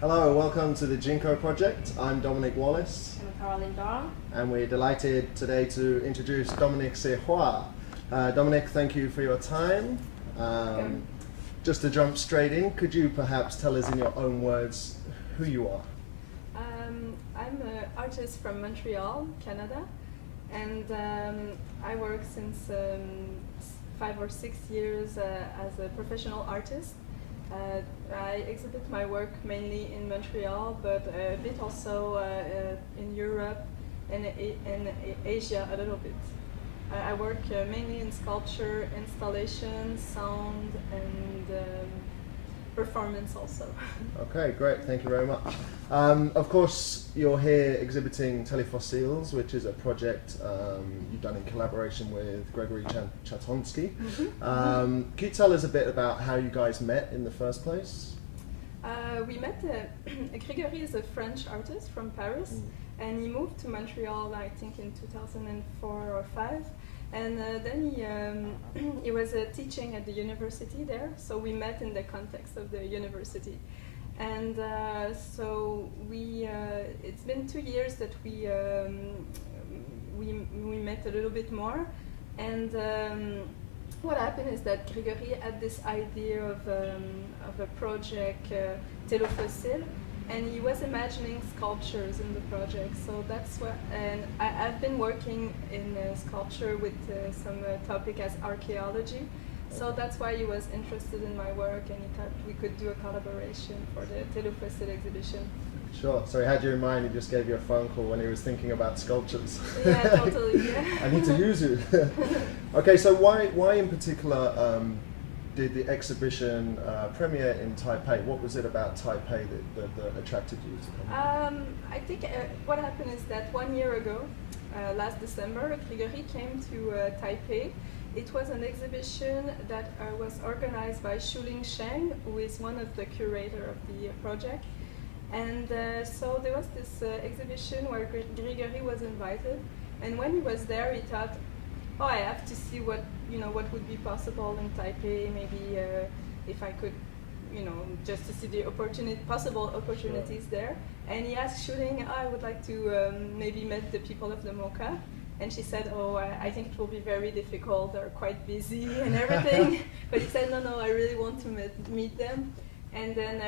Hello, welcome to the Jinko project. I'm Dominique Wallace. I'm Caroline Doran. And we're delighted today to introduce Dominique Sirois. Dominique, thank you for your time. Just to jump straight in, could you perhaps tell us in your own words who you are? I'm an artist from Montreal, Canada, and I work since 5 or 6 years as a professional artist. I exhibit my work mainly in Montreal, but a bit also in Europe and in Asia a little bit. I work mainly in sculpture, installation, sound, and performance also. Okay, great, thank you very much. Of course, you're here exhibiting Telefossils, which is a project you've done in collaboration with Gregory Chatonsky. Can you tell us a bit about how you guys met in the first place? We met, Gregory is a French artist from Paris, and he moved to Montreal, I think in 2004 or 5. And then he was teaching at the university there, so we met in the context of the university. And so it's been 2 years that we met a little bit more. And what happened is that Gregory had this idea of a project, Telefossils, and he was imagining sculptures in the project. So that's what, and I've been working in sculpture with some topic as archaeology. So that's why he was interested in my work, and he thought we could do a collaboration for the Telefossils exhibition. Sure, so he had you in mind, he just gave you a phone call when he was thinking about sculptures. Yeah, totally, yeah. I need to use you. Okay, so why in particular did the exhibition premiere in Taipei? What was it about Taipei that attracted you to come? I think what happened is that 1 year ago, last December, Gregory came to Taipei. It was an exhibition that was organized by Shuling Sheng, who is one of the curators of the project. And so there was this exhibition where Gregory was invited. And when he was there, he thought, oh, I have to see what would be possible in Taipei. Maybe if I could, just to see the possible opportunities there. And he asked Shuling, I would like to maybe meet the people of the MoCA. And she said, oh, I think it will be very difficult. They're quite busy and everything. But he said, no, I really want to meet them. And then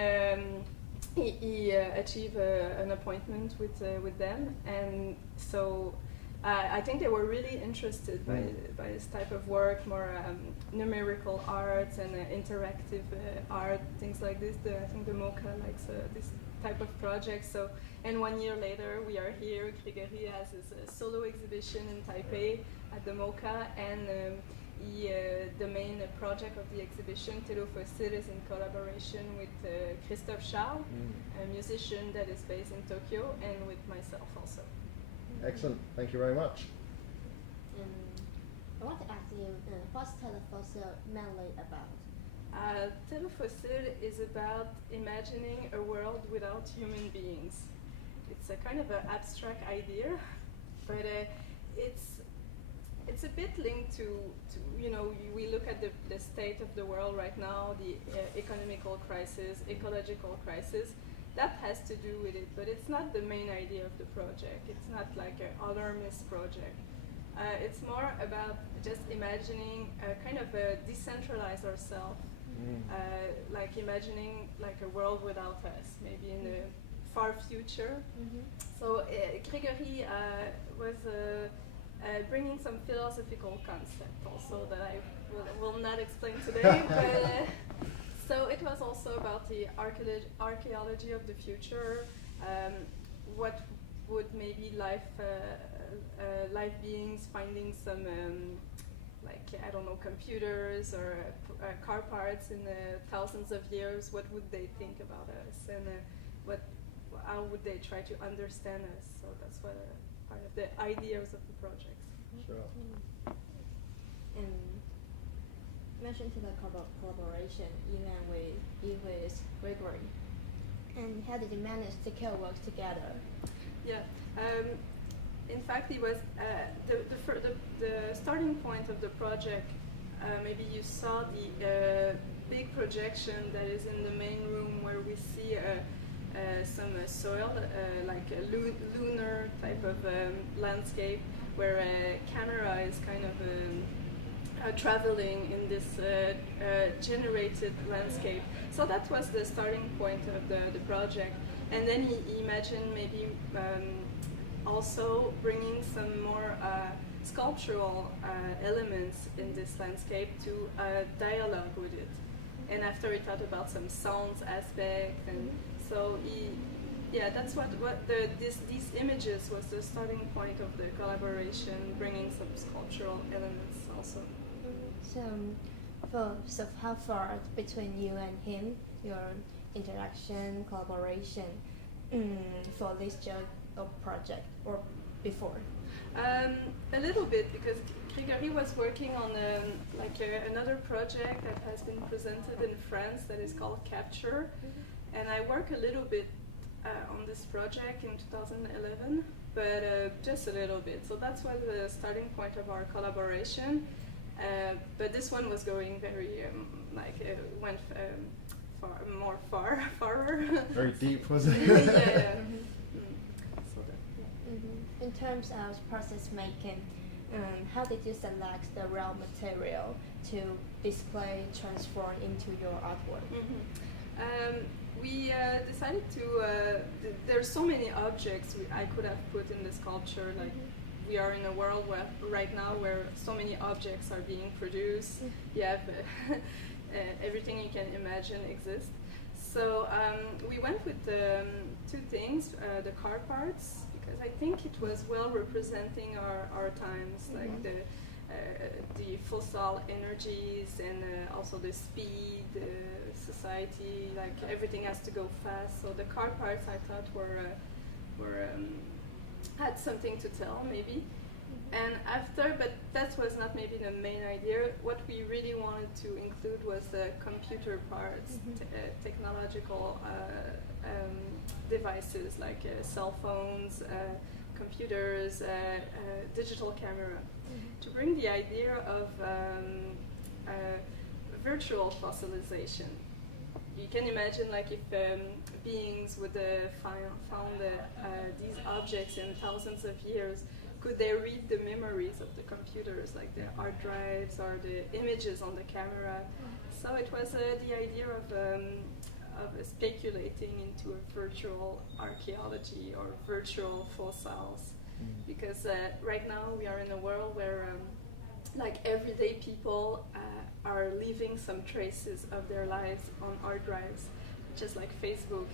he achieved an appointment with them. And so I think they were really interested by this type of work, more numerical art and interactive art, things like this. I think the MoCA likes this type of project. So, and 1 year later, we are here. Gregory has his solo exhibition in Taipei at the MoCA, and the main project of the exhibition, Telefossils, is in collaboration with Christophe Charles, a musician that is based in Tokyo, and with myself also. Excellent, thank you very much. What's Telefossils mainly about? Telefossils is about imagining a world without human beings. It's a kind of an abstract idea, but it's a bit linked to we look at the state of the world right now, the economical crisis, ecological crisis. That has to do with it, but it's not the main idea of the project. It's not like an alarmist project. It's more about just imagining a kind of a decentralize ourselves, like imagining like a world without us, maybe in the far future. So Gregory was bringing some philosophical concept also that I will not explain today, but so it was also about the archaeology of the future. What would maybe life beings finding some like, I don't know, computers or car parts in thousands of years? What would they think about us, and how would they try to understand us? So that's what part of the ideas of the project. Sure. And mentioned to the collaboration you with Gregory. And how did you manage to co-work together? Yeah. In fact, it was the starting point of the project. Maybe you saw the big projection that is in the main room where we see some soil, like a lunar type of landscape, where a camera is kind of traveling in this generated landscape. So that was the starting point of the project. And then he imagined maybe also bringing some more sculptural elements in this landscape to dialogue with it. And after he thought about some sounds aspect, and so that's what these images was the starting point of the collaboration, bringing some sculptural elements also. So how far between you and him, your interaction, collaboration for this job or project, or before? A little bit, because Gregory was working on another project that has been presented in France that is called Capture, and I work a little bit on this project in 2011, but just a little bit. So that's was the starting point of our collaboration. But this one was going very went farther. Very deep, was it? Yeah. In terms of process making, how did you select the raw material to display, transform into your artwork? We decided to. There's so many objects I could have put in the sculpture. Like we are in a world where right now where so many objects are being produced. You have everything you can imagine exists. So we went with two things: the car parts, because I think it was well representing our times, like the fossil energies and also the speed, society, like everything has to go fast. So the car parts I thought were had something to tell maybe. And after, but that was not maybe the main idea. What we really wanted to include was the computer parts, technological devices like cell phones, computers, digital camera, to bring the idea of virtual fossilization. You can imagine like if beings would found these objects in thousands of years, could they read the memories of the computers, like the hard drives or the images on the camera? So it was the idea of speculating into a virtual archaeology or virtual fossils, because right now we are in a world where like everyday people are leaving some traces of their lives on hard drives, just like Facebook.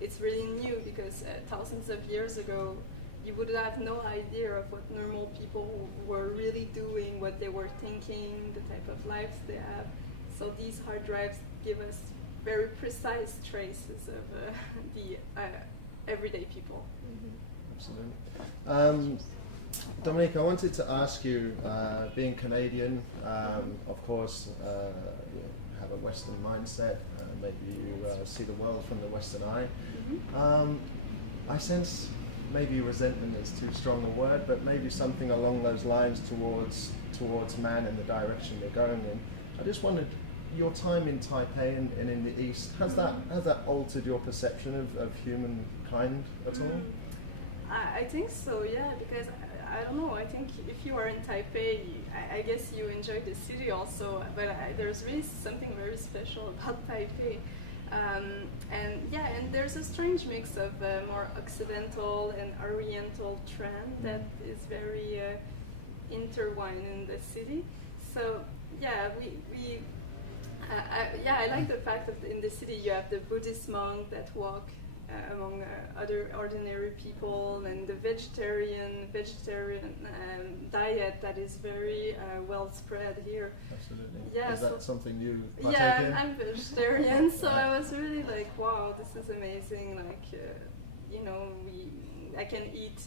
It's really new, because thousands of years ago you would have no idea of what normal people were really doing, what they were thinking, the type of lives they have. So these hard drives give us very precise traces of the everyday people. Absolutely. Dominique, I wanted to ask you, being Canadian, of course, you have a Western mindset, maybe you see the world from the Western eye. I sense maybe resentment is too strong a word, but maybe something along those lines towards man and the direction they're going in. I just wondered, your time in Taipei and in the East, has that altered your perception of humankind at all? I think so, yeah, because I don't know, I think if you are in Taipei, I guess you enjoy the city also, but there's really something very special about Taipei. And there's a strange mix of more Occidental and Oriental trend that is very intertwined in the city. So yeah, I like the fact that in the city you have the Buddhist monk that walk among other ordinary people, and the vegetarian diet that is very well spread here. Absolutely. Yeah, is that something you partake in? Yeah, I'm vegetarian, so I was really like, wow, this is amazing. Like, I can eat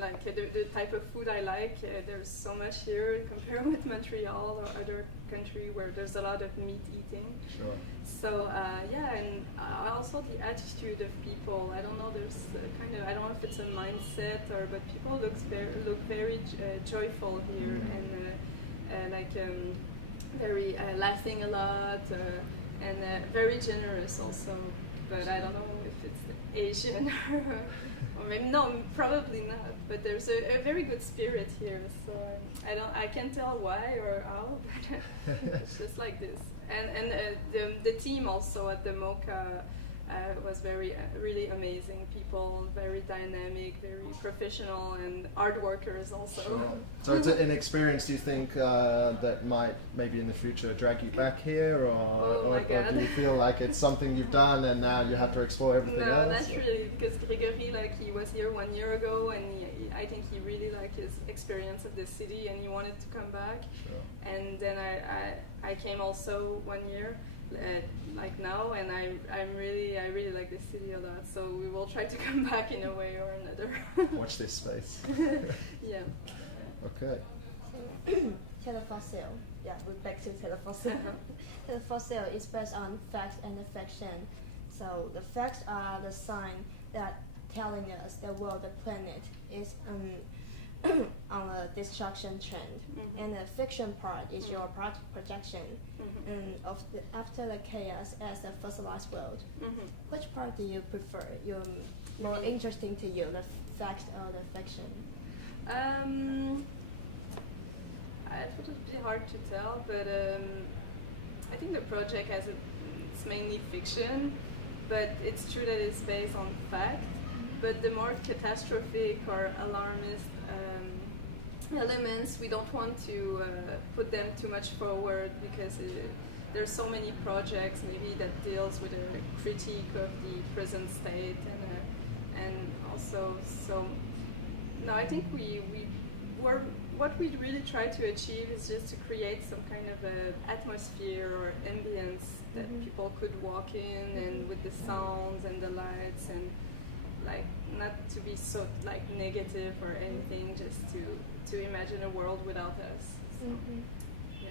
like the type of food I like. There's so much here compared with Montreal or other country where there's a lot of meat eating. Sure. So yeah, and also the attitude of people. I don't know. There's kind of, I don't know if it's a mindset but people look very joyful here and very laughing a lot and very generous also. But I don't know if it's Asian or maybe no, probably not. But there's a very good spirit here. So I can't tell why or how, but it's just like this. And the team also at the MoCA was really amazing people, very dynamic, very professional, and hard workers also. Sure. So it's an experience, do you think, that might maybe in the future drag you back here, or do you feel like it's something you've done and now you have to explore everything else? No, not really, because Gregory, he was here 1 year ago, and I think he really liked his experience of the city, and he wanted to come back. Sure. And then I came also 1 year. Now, and I really like this city a lot, so we will try to come back in a way or another. Watch this space. Yeah. Okay. Telefossil. Yeah, we're back to Telefossil. Telefossil is based on facts and fiction. So the facts are the sign that telling us the world, the planet is on a destruction trend, and the fiction part is your projection and after the chaos as the fossilized world. Which part do you prefer? You're more interesting to you, the fact or the fiction? It would be hard to tell, but I think the project it's mainly fiction, but it's true that it's based on fact. But the more catastrophic or alarmist elements, we don't want to put them too much forward, because there's so many projects maybe that deals with a critique of the present state and also no, I think what we really try to achieve is just to create some kind of a atmosphere or ambience that people could walk in, and with the sounds and the lights, and not to be so negative or anything, just to imagine a world without us. So, yeah.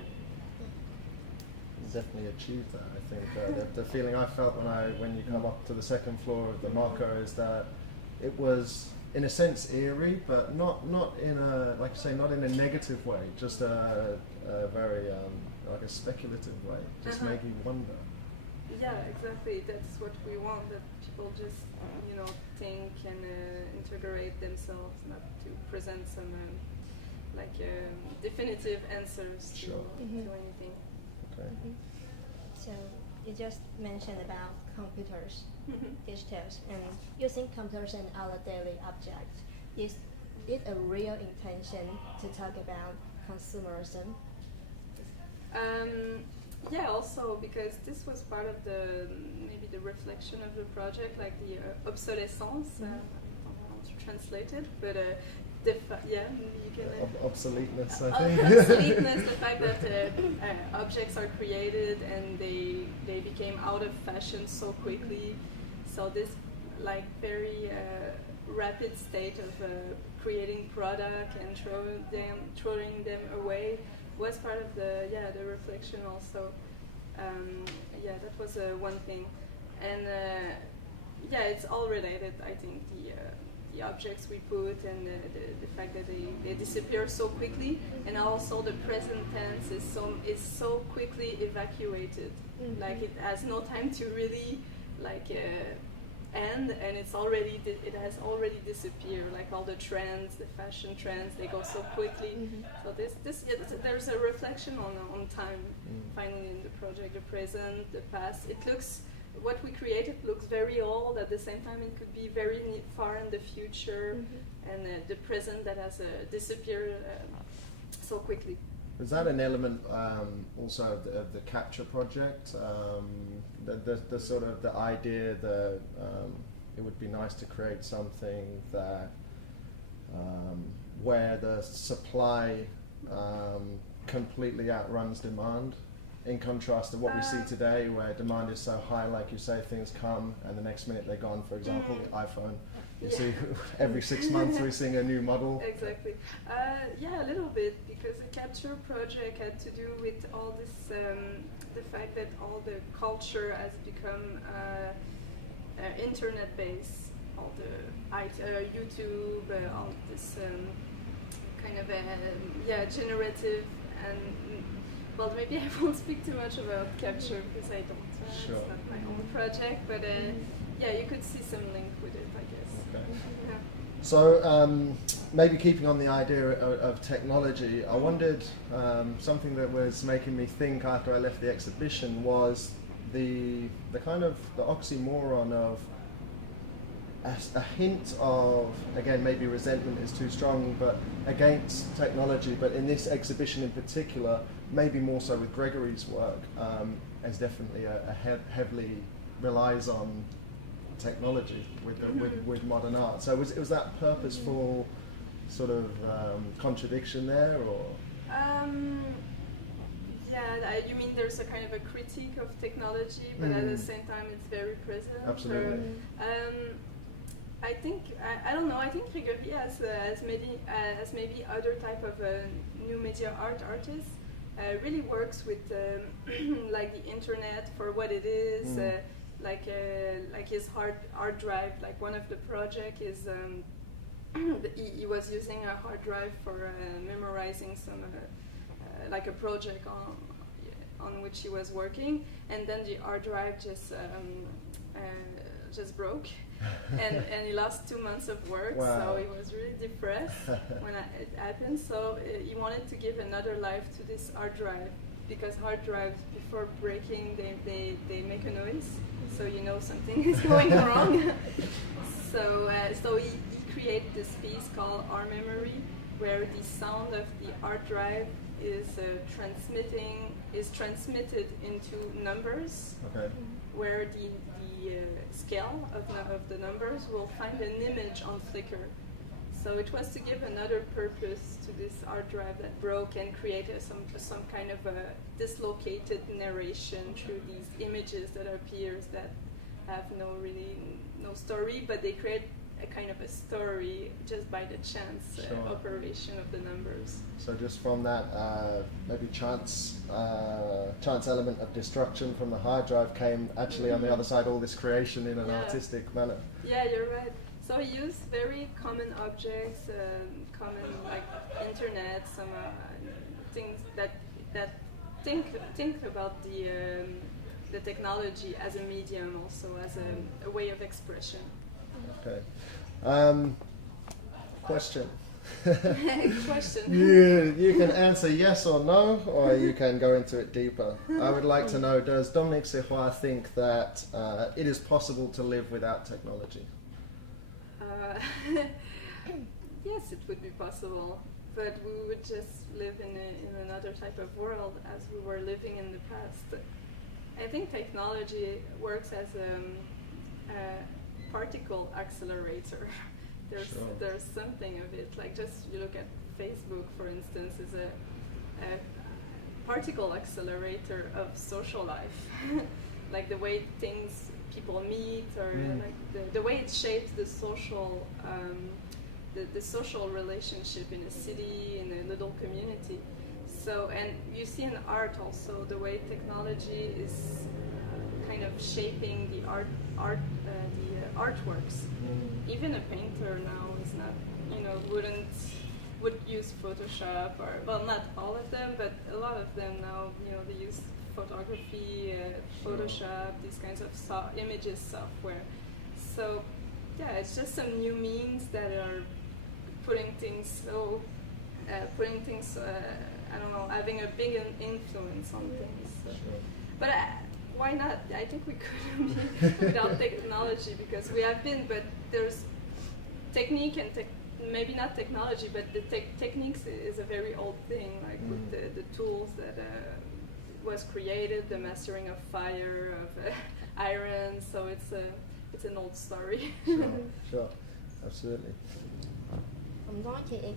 Definitely achieved that. I think the feeling I felt when you come up to the second floor of the MoCA is that it was in a sense eerie, but not in a, like you say, not in a negative way, just a very like a speculative way, just make you wonder. Yeah, exactly. That's what we want, that people just think and integrate themselves, not to present some definitive answers to anything. Okay. So you just mentioned about computers, digitals, and using computers in our daily objects. Is it a real intention to talk about consumerism? Yeah, also because this was part of maybe the reflection of the project, like the obsolescence. I don't know how to translate it, but yeah, you can. Obsoleteness, I think. Obsoleteness, the fact that objects are created and they became out of fashion so quickly. So this very rapid state of creating product and throwing them away was part of the reflection also. That was one thing, and it's all related. I think the objects we put and the fact that they disappear so quickly, and also the present tense is so quickly evacuated. Like it has no time to really end, and it has already disappeared. Like all the trends, the fashion trends, they go so quickly. So there's a reflection on time. Finally, in the project, the present, the past. What we created looks very old. At the same time, it could be very far in the future, and the present that has disappeared so quickly. Is that an element also of the capture project? The sort of the idea that it would be nice to create something that where the supply completely outruns demand, in contrast to what we see today, where demand is so high, like you say, things come and the next minute they're gone. For example, the iPhone You Yeah. see, every 6 months we're seeing a new model. Exactly. Yeah, a little bit, because the capture project had to do with all this, the fact that all the culture has become internet-based, all the YouTube, all this kind of generative, and well, maybe I won't speak too much about capture because I don't. Sure. It's not my own project, but yeah, you could see some link with it, I guess. Okay. Yeah. So maybe keeping on the idea of technology, I wondered, something that was making me think after I left the exhibition was the kind of the oxymoron of a hint of, again, maybe resentment is too strong, but against technology, but in this exhibition in particular, maybe more so with Gregory's work, as definitely heavily relies on technology with modern art. So was that purposeful sort of contradiction there, or? Yeah, you mean there's a kind of a critique of technology, but at the same time it's very present. Absolutely. I think I don't know. I think Gregory as maybe other type of new media artists really works with like the internet for what it is. Like his hard drive. Like one of the project is he was using a hard drive for memorizing some like a project on which he was working, and then the hard drive just broke. and he lost 2 months of work. Wow. So he was really depressed when it happened. So he wanted to give another life to this hard drive, because hard drives before breaking they make a noise, so you know something is going wrong. So he created this piece called Our Memory, where the sound of the hard drive is transmitted into numbers. Okay. Where the scale of the numbers will find an image on Flickr. So it was to give another purpose to this hard drive that broke, and create some kind of a dislocated narration through these images that appears that have no story, but they create a kind of a story just by the chance operation of the numbers. So just from that maybe chance element of destruction from the hard drive came actually on the other side all this creation in an artistic manner. Yeah, you're right. So he used very common objects, common like internet, some things that think about the technology as a medium, also as a way of expression. Okay. Question. Question. You can answer yes or no, or you can go into it deeper. I would like to know, does Dominique Sirois think that it is possible to live without technology? Yes, it would be possible, but we would just live in another type of world as we were living in the past. I think technology works as a particle accelerator. There's something of it, like just you look at Facebook, for instance, is a particle accelerator of social life. Like the way people meet, or like the way it shapes the social the social relationship in a city, in a little community. So, and you see in art also the way technology is kind of shaping the artworks. Even a painter now is not, would use Photoshop, or well, not all of them, but a lot of them now, they use photography, Photoshop, these kinds of images software. So, yeah, it's just some new means that are putting things, I don't know, having a big influence on things. So. But why not? I think we couldn't be without technology, because we have been, but there's technique and maybe not technology, but the techniques is a very old thing, like with the tools that was created, the mastering of fire, of iron, so it's an old story. Sure, absolutely. I'm going to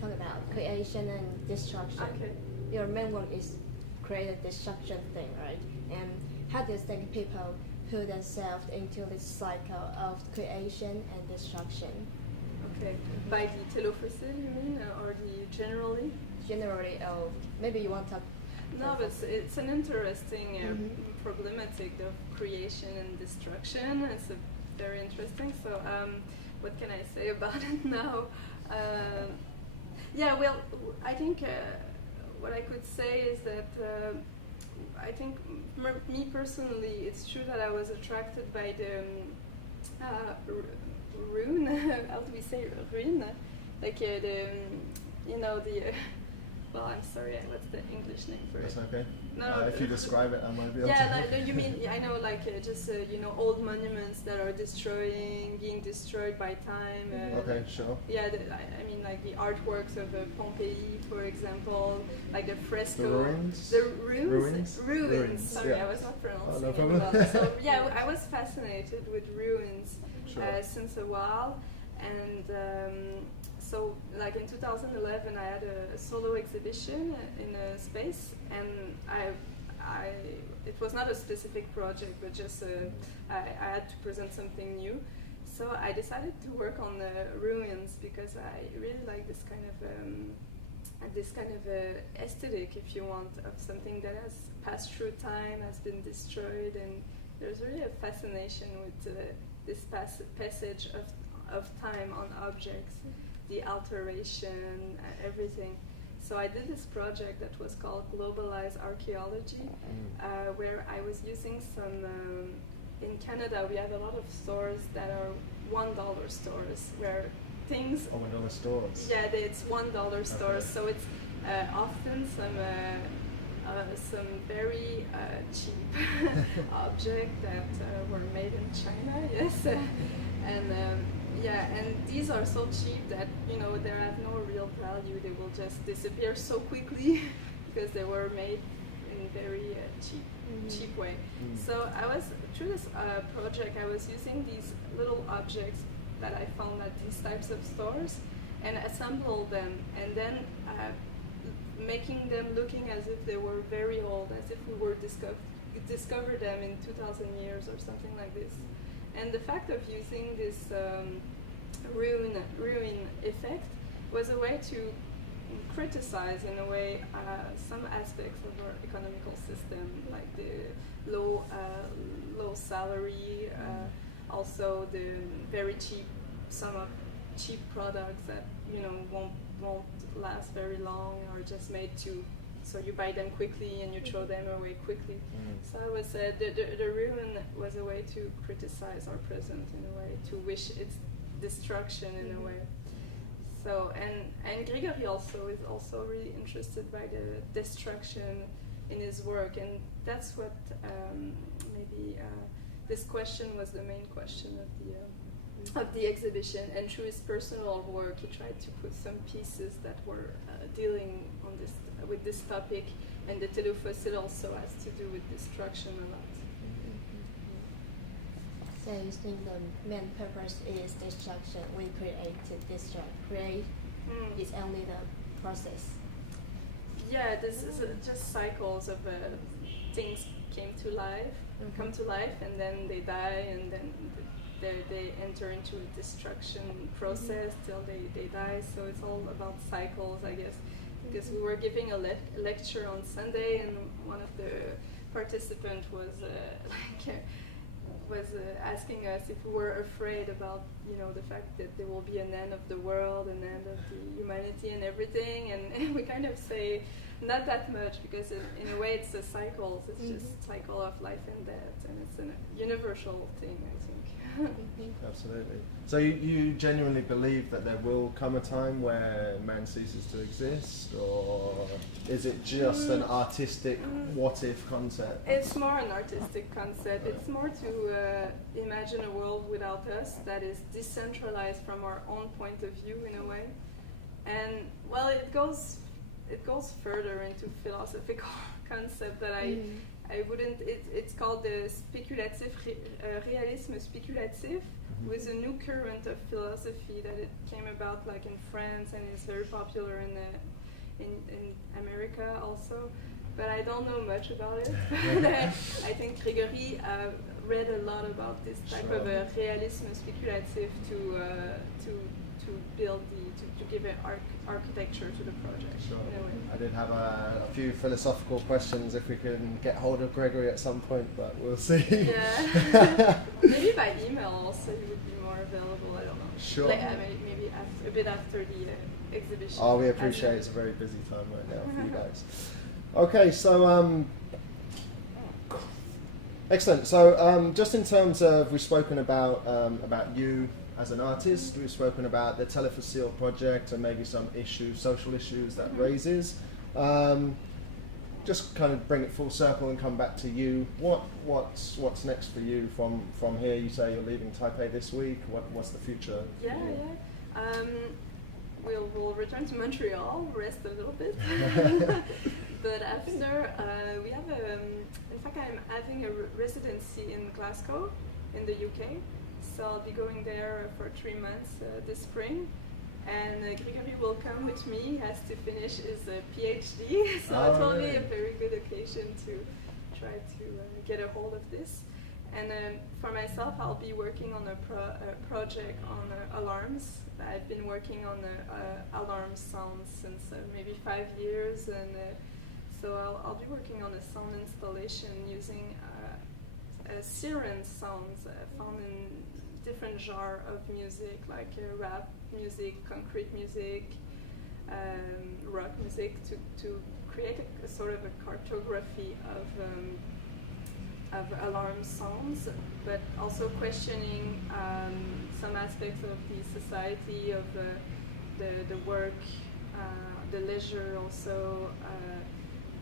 talk about creation and destruction. Okay. Your main one is create a destruction thing, right? And how do you think people put themselves into this cycle of creation and destruction. Okay. By the telefossil, you mean, or the generally? Generally, maybe you want to talk. No, but it's an interesting problematic of creation and destruction. It's very interesting. So, what can I say about it now? Yeah, well, I think what I could say is that I think me personally, it's true that I was attracted by the rune. How do we say rune? Like the well, I'm sorry, what's the English name for it? That's okay. No, if you describe it, I might be able yeah, to. you mean, I know, like just old monuments that are being destroyed by time. Okay, sure. Yeah, I mean, like the artworks of Pompeii, for example, like the fresco. The ruins? The ruins? Ruins. Sorry, Yeah. I was not pronouncing no it problem. well. So, yeah, I was fascinated with ruins Sure. since a while. And so, like in 2011, I had a solo exhibition in a space, and it was not a specific project, but just I had to present something new. So I decided to work on the ruins because I really like this kind of aesthetic, if you want, of something that has passed through time, has been destroyed, and there's really a fascination with this passage of time on objects, the alteration, everything. So I did this project that was called Globalized Archaeology, where I was using some, in Canada we have a lot of stores that are $1 stores, where things... Oh, $1 stores? Yeah, it's $1 stores, Okay. so it's often some very cheap objects that were made in China, yes. And these are so cheap that they have no real value. They will just disappear so quickly because they were made in very cheap way. So I was through this project. I was using these little objects that I found at these types of stores and assemble them, and then making them looking as if they were very old, as if we were discovered them in 2,000 years or something like this. And the fact of using this ruin effect was a way to criticize, in a way, some aspects of our economical system, like the low salary, also the very cheap products that won't last very long, or just made so you buy them quickly and you throw them away quickly. So I was the ruin was a way to criticize our present, in a way, to wish its destruction, in a way. So and Gregory also is also really interested by the destruction in his work, and that's what maybe this question was the main question of the exhibition. And through his personal work, he tried to put some pieces that were dealing with this topic, and the telefossil also has to do with destruction a lot. So you think the main purpose is destruction? We create to destruct. Create is only the process. Yeah, this is just cycles of things come to life, and then they die, and then they enter into a destruction process till they die. So it's all about cycles, I guess. Because we were giving a lecture on Sunday, and one of the participants was asking us if we were afraid about the fact that there will be an end of the world, an end of the humanity and everything, and we kind of say not that much, because in a way it's a cycle. It's just cycle of life and death, and it's a universal thing, I think. Absolutely. So you genuinely believe that there will come a time where man ceases to exist, or is it just an artistic what-if concept? It's more an artistic concept. It's more to imagine a world without us that is decentralized from our own point of view, in a way. And well, it goes further into philosophical concept that I wouldn't. It's called the speculative realisme speculatif, with a new current of philosophy that it came about like in France, and is very popular in America also. but I don't know much about it. I think Grégory read a lot about this type of realisme spéculatif to build to give an architecture to the project. Sure. In a way. I did have a few philosophical questions if we can get hold of Grégory at some point, but we'll see. Yeah. Maybe by email also he would be more available. I don't know. Sure. Like, maybe a bit after the exhibition. Oh, we appreciate it's a very busy time right now for you guys. Okay, so excellent. So just in terms of, we've spoken about you as an artist, we've spoken about the Telefossil project and maybe some issues, social issues that raises. Just kind of bring it full circle and come back to you. What's next for you from here? You say you're leaving Taipei this week. What's the future? Yeah. We'll return to Montreal, rest a little bit. But after, we have in fact I'm having a residency in Glasgow, in the UK. So I'll be going there for 3 months this spring. And Grégory will come with me. He has to finish his PhD. So it will be a very good occasion to try to get a hold of this. And for myself, I'll be working on a project on alarms. I've been working on alarm sounds since maybe 5 years, and so I'll be working on a sound installation using siren sounds found in different genres of music, like rap music, concrete music, rock music, to create a sort of a cartography of alarm sounds, but also questioning some aspects of the society, of the work, the leisure also,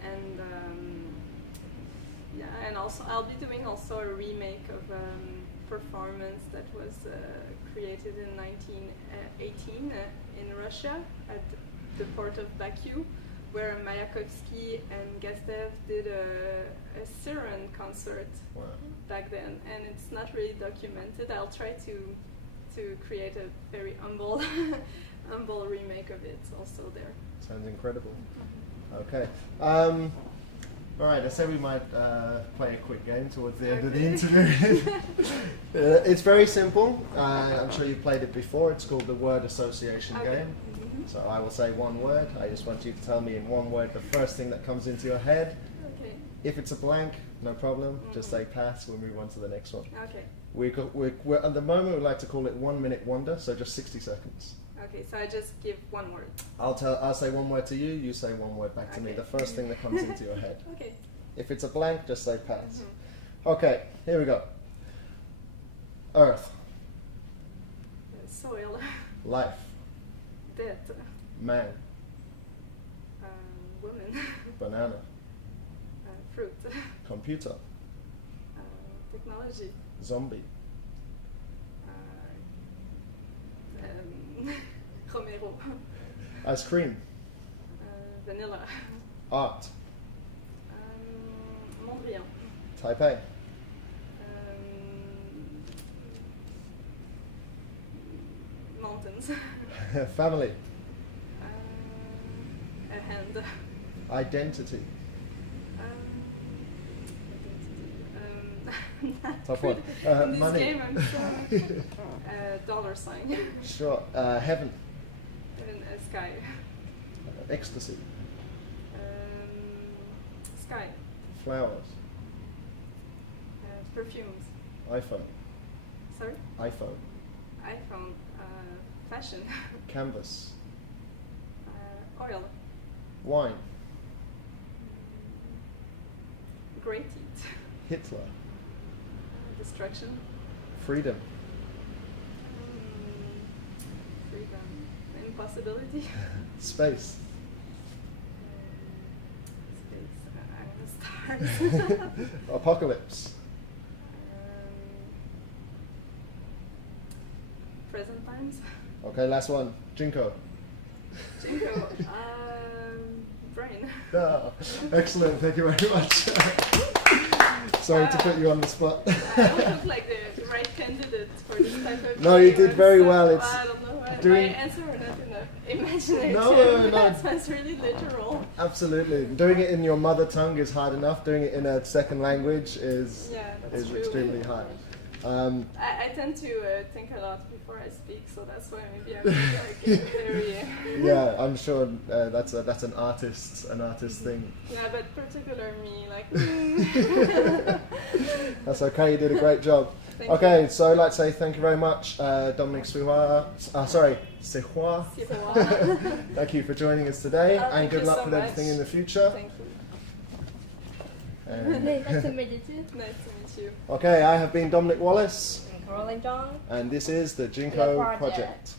and and also I'll be doing also a remake of performance that was created in 1918 in Russia at the port of Baku, where Mayakovsky and Gastev did a siren concert back then, and it's not really documented. I'll try to create a very humble remake of it also there. Sounds incredible. Okay. All right, I say we might play a quick game towards the end of the interview. It's very simple. I'm sure you've played it before. It's called the word association game. So I will say one word. I just want you to tell me in one word the first thing that comes into your head. Okay. If it's a blank, no problem. Just say pass. We'll move on to the next one. Okay. We're at the moment, we'd like to call it 1 minute wonder, so just 60 seconds. Okay, so I just give one word. I'll say one word to you, you say one word back to me. The first thing that comes into your head. Okay. If it's a blank, just say pass. Okay, here we go. Earth. Soil. Life. Death. Man. Woman. Banana. Fruit. Computer. Technology. Zombie. Romero. Ice cream. Vanilla. Art. Mondrian. Taipei. Mountains. Family. A hand. Identity. Tough In one. this Money. game, I'm sorry. Dollar sign. Sure. Heaven. And a sky. Ecstasy. Sky. Flowers. Perfumes. iPhone. Sorry? iPhone. iPhone. Fashion. Canvas. Oil. Wine. Great heat. Hitler. Destruction. Freedom. Freedom. Impossibility. Space. Space. Stars. Apocalypse. Present times. Okay, last one. Jinko. Jinko. Brain. Ah, excellent, thank you very much. Sorry to put you on the spot. I don't look like the right candidate for this type of No, you game, did very so well. I don't know why. doing. My answer were not enough imaginative. No. That sounds really literal. Absolutely. Doing it in your mother tongue is hard enough. Doing it in a second language is True. extremely hard. I tend to think a lot before I speak, so that's why maybe I'm like very. Yeah, I'm sure that's an artist thing. Yeah, but particular me, like. That's okay. You did a great job. Thank So I'd like to say thank you very much, Dominique Sirois. Sirois. Thank you for joining us today, and thank good you luck so with everything in the future. Thank you. Nice to meet you too. Nice to meet you. Okay, I have been Dominic Wallace, And Caroline John. and this is the The Jinko project. Project.